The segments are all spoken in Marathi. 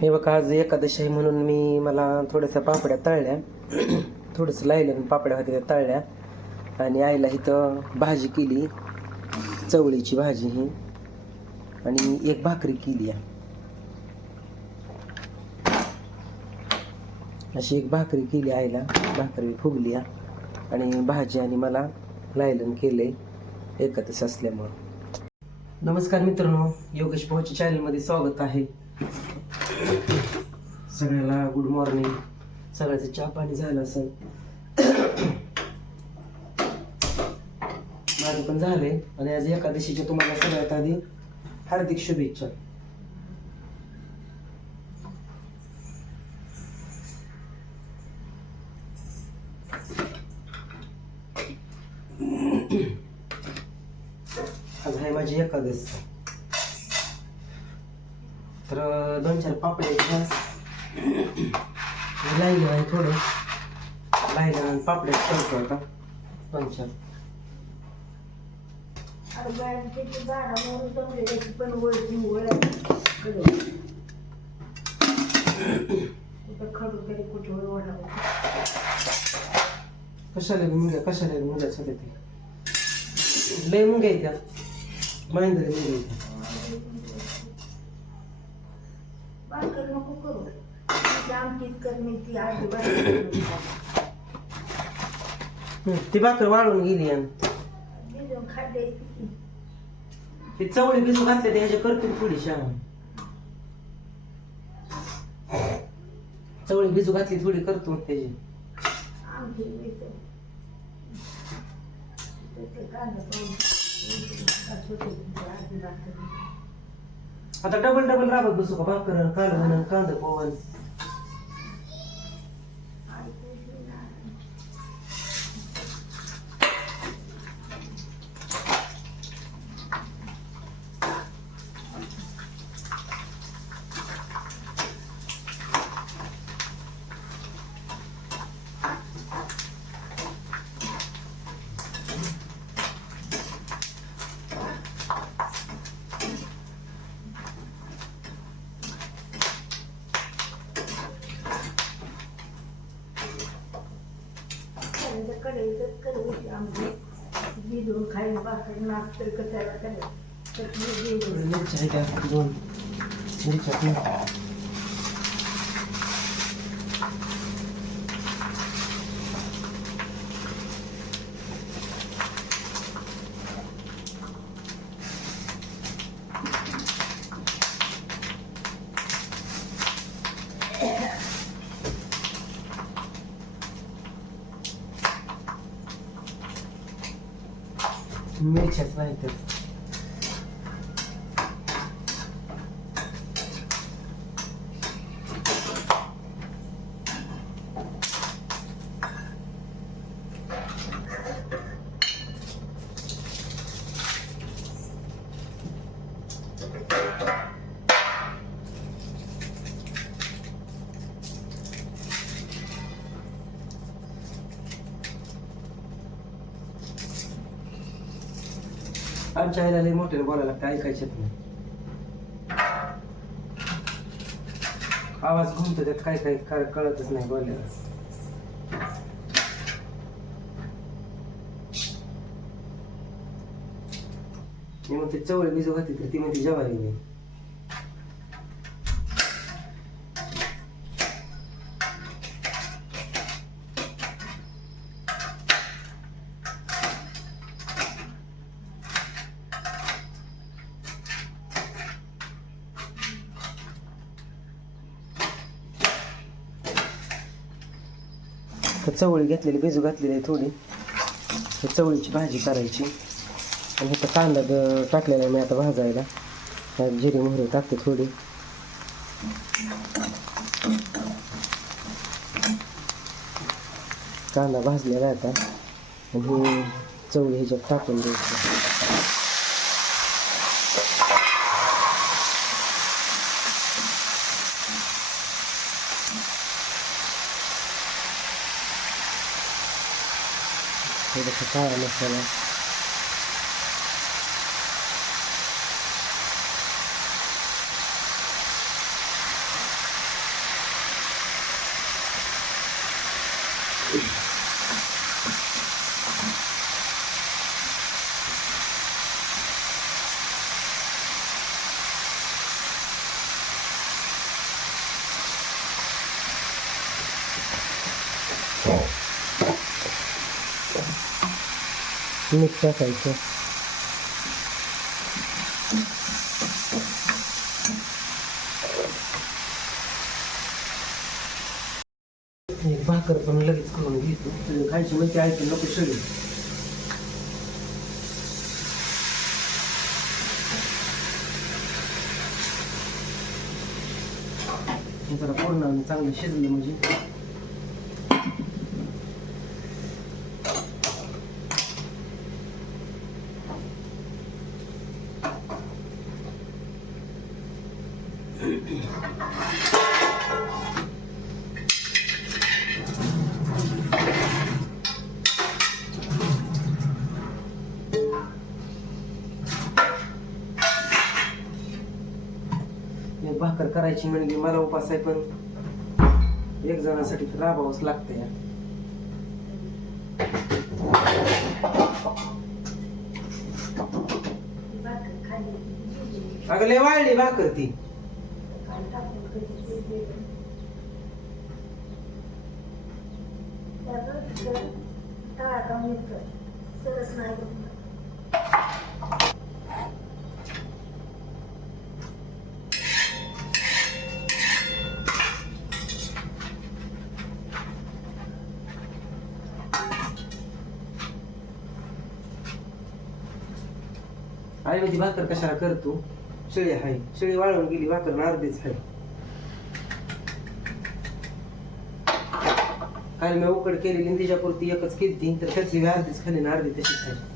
हे बघा, आज एकादशी आहे म्हणून मला थोड्याशा पापड्या तळल्या. थोडंसं लायलं पापड्या होत्या त्या तळल्या. आणि आईला इथं भाजी केली, चवळीची भाजी ही, आणि एक भाकरी केली आहे. अशी एक भाकरी केली आईला, भाकरी फुगली आहे. आणि भाजी आणि मला लायलन केलंय एकादशी असल्यामुळं. नमस्कार मित्रांनो, योगेश भाऊच्या चॅनलमध्ये स्वागत आहे. सगळ्याला गुड मॉर्निंग. सगळ्याचं चहा पाणी झालं असेल, माझं पण झालंय. आणि आज एकादशीच्या तुम्हाला सगळ्यात आधी हार्दिक शुभेच्छा. आज आहे माझी एकादश. तर 2-4 पापड्या लाईन आहे, थोडं लाईन आणि पापड्या करतो आता 2-4. कशाला मुंग्या सध्या ते लय मुंग्या येत्या, महेंद्र मुंग्या येत्या. ती भाकर वाळून गेली. ती चवळी भिजू घातल्या ते ह्याच्या करतील थोडीशी. चवळी भिजू घातली थोडी करतो त्याची. आता डबल राबत बसू का? भाकर कालवण कांदा पोवण. मिरच्याच नाही तर आमच्या आईला लय मोठ्याने बोलायला लागतं, ऐकायच्यात नाही. आवाज घुमतो त्यात, काय कळतच नाही बोलल्यावर. मी म्हणते चवळी भिजू घातली तर ती म्हणते जेवायला नाही. तर चवळी घेतलेली, भिजू घातलेली आहे थोडी. तर चवळीची भाजी करायची. आणि इथं कांदा टाकलेला आहे मी आता भाजायला. जिरी मोहरी टाकते थोडी. कांदा भाजलेला आहे आता. आणि चवळी ह्याच्यात टाकून द्यायची. थोडासा काळा मसाला, मीठ टाकायचं. भाकर पण लगेच करून घेतो. खायची म्हणजे ऐकून नको सगळी. जरा पूर्ण चांगलं शिजलं म्हणजे भाकर करायची म्हणजे मला उपास आहे, पण एक जणांसाठी राबावंच लागतंय. अगं लय वाळली भाकर ती. आई म्हणजे भाकर कशाला करतो? शेळी आहे, शेळी वाळून गेली, भाकर अर्धीच आहे. काल मी उकड केलेली तिच्यापुरती एकच केली, तर त्यातली अर्धीच खाली ना अर्धी तशीच आहे.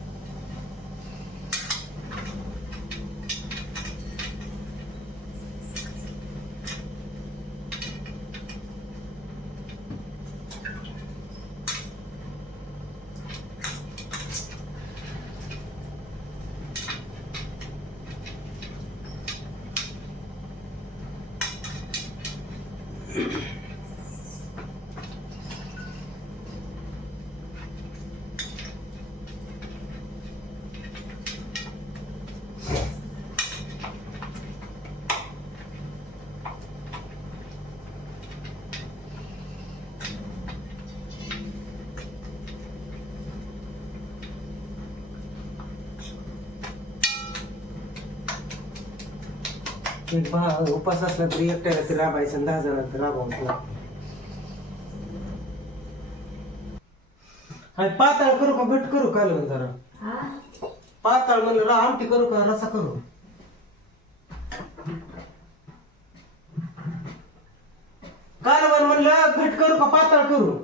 उपास असला तरी एकट्याला तरी राबायचं आणि 10 जणांना तरी राबावंच लागतं. पाताळ करू का घट करू? कालवण जरा पाताळ म्हणलं आमटी करू का रसा करू? कालवण म्हणलं घट करू का पाताळ करू?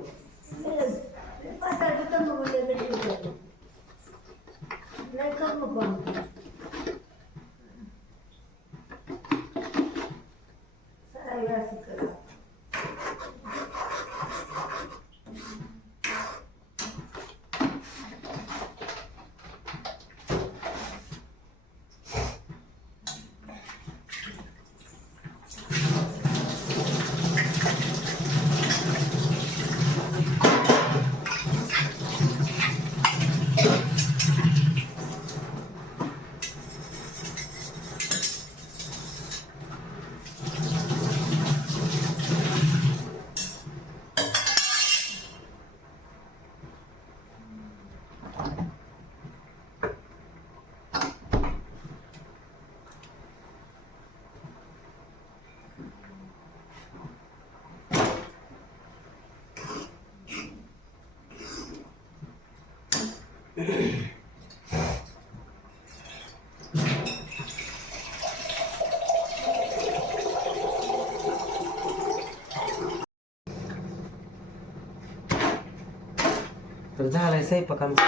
तर झालाय स्वयंपाक आमचा.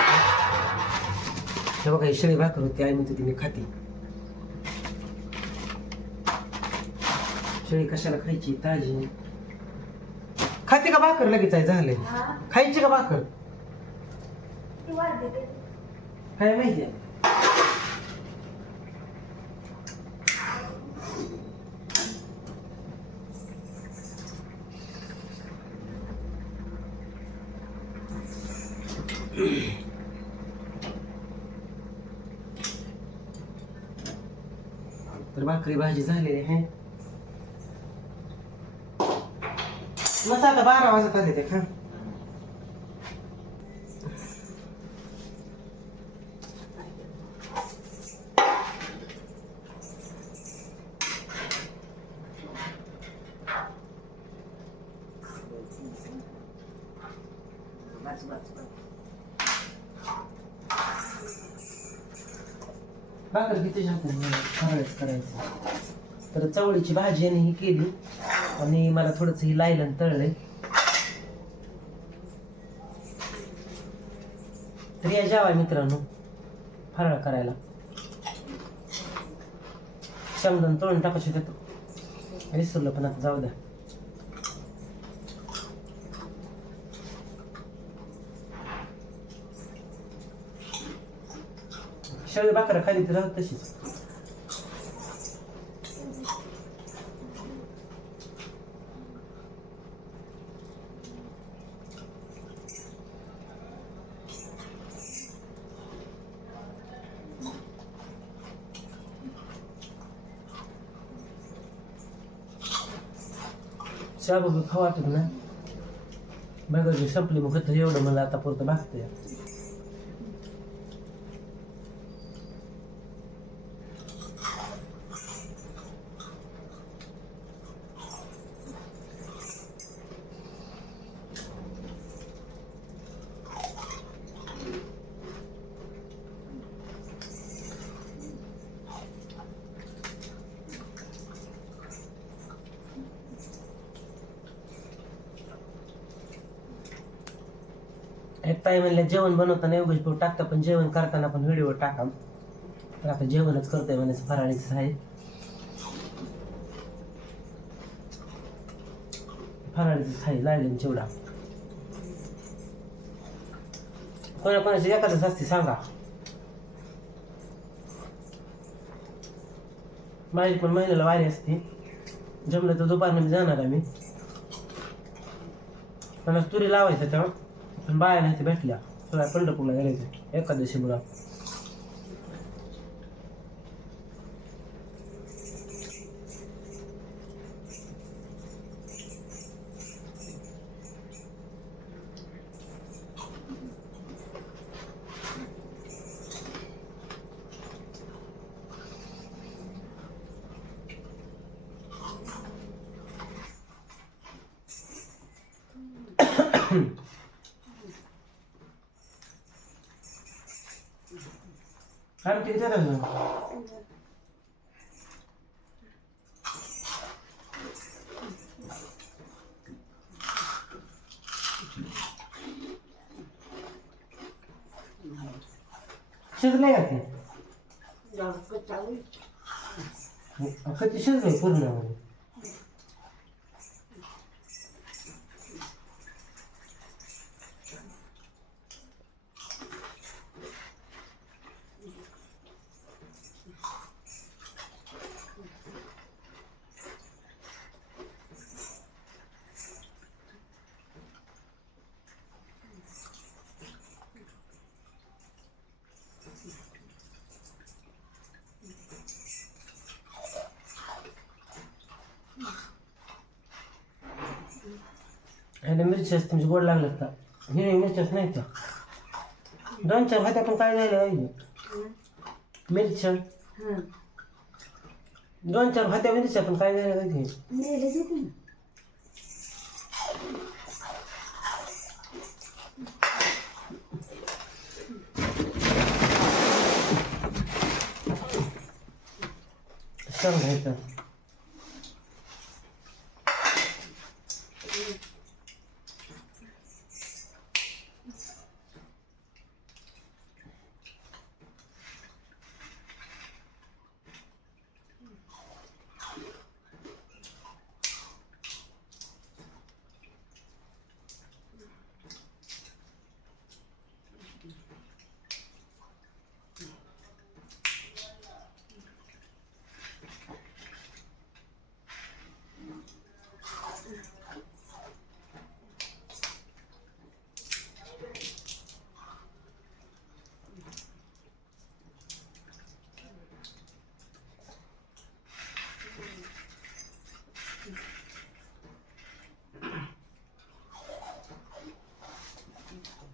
हे बघा, ही शेळी भाकर होती, आई म्हणते ती मी खाती. शेळी कशाला खायची? ताजी खाते का भाकर? लगेच आहे झालंय. खायची का भाकर? काय माहिती आहे. तर भाकरी भाजी झालेली आहे. मग आता 12 वाजत आले ते खा. भाकर किती फराळच करायचं. तर चवळीची भाजी आणि ही केली आणि मला थोडंसं ही लायलं आणि तळलंय. तर या जेवा मित्रांनो फराळ करायला. शेंगदाणा तळून टाकायचे त्यात विसरलं पण आता जाऊ द्या. शेळी भाकर खाली तर राहत तशीच. शाबू खाऊ वाटत ना बघा संपली मग तर एवढं मला आता पुरतं भागतंय. एक ताई म्हणल्या जेवण बनवताना एवढंच भाऊ टाकता पण जेवण करताना पण व्हिडिओ टाका. तर आता जेवणच करतोय म्हणायचं फराळीच आहे. फराळीच आहे लागले चिवडा. कोणाकोणाची एखादच असते सांगा. माझी पण महिन्याला वारी असते. जमलं तर दुपारनं मी जाणार आहे मी. पण तुरी लावायचं तेव्हा पण बाया नाही ते भेटल्या. तुला पंढरपूरला गेलायचं एकादशी मुला. आमटी किती राहतो शिजलंय का ते कधी शिजलंय पूर्ण. आणि मिरच्याच तुमची गोड लागलं का हिरवी मिरच्याच नाही तर 2-4 भात्या पण काय झालं पाहिजे. मिरच्या 2-4 भात्या मिरच्या पण काय झालं पाहिजे. सांगायचं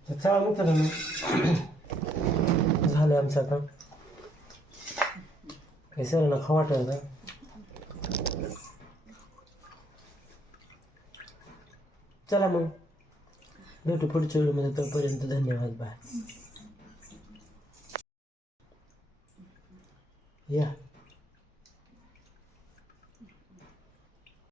तर चला मित्रांनो, झालं आमचं आता. काही सरांना खाऊ वाटलं का? चला मग भेटू पुढच्या व्हिडिओमध्ये. तोपर्यंत धन्यवाद. बाय. या